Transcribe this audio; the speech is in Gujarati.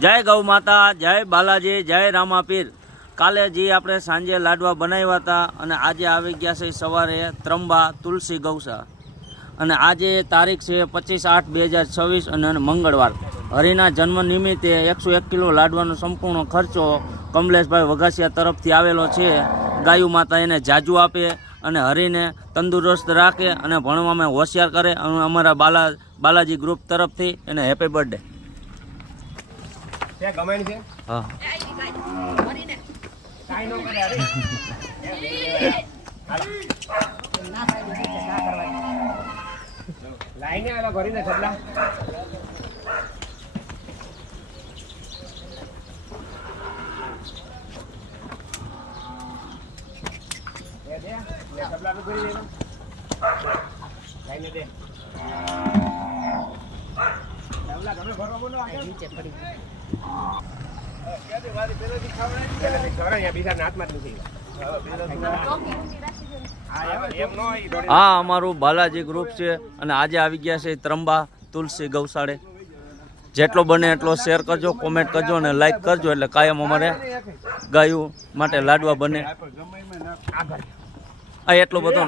જય ગૌ માતા, જય બાલાજી, જય રામાપીર। કાલે જે આપણે સાંજે લાડવા બનાવ્યા હતા અને આજે આવી ગયા છે સવારે ત્રંબા તુલસી ગૌશા। અને આજે તારીખ છે 25/8/2026 અને મંગળવાર। હરિના જન્મ નિમિત્તે 101 કિલો લાડવાનો સંપૂર્ણ ખર્ચો કમલેશભાઈ વઘાસિયા તરફથી આવેલો છે। ગાયું માતા એને જાજુ આપે અને હરિને તંદુરસ્ત રાખે અને ભણવામાં હોશિયાર કરે અને અમારા બાલાજી ગ્રુપ તરફથી એને હેપી બર્થડે। હા હા અમારું બાલાજી ગ્રુપ છે અને આજે આવી ગયા છે ત્રંબા તુલસી ગૌશાળે। જેટલો બને એટલો શેર કરજો, કોમેન્ટ કરજો અને લાઈક કરજો એટલે કાયમ અમારે ગાયું માટે લાડવા બને। આ એટલો બધો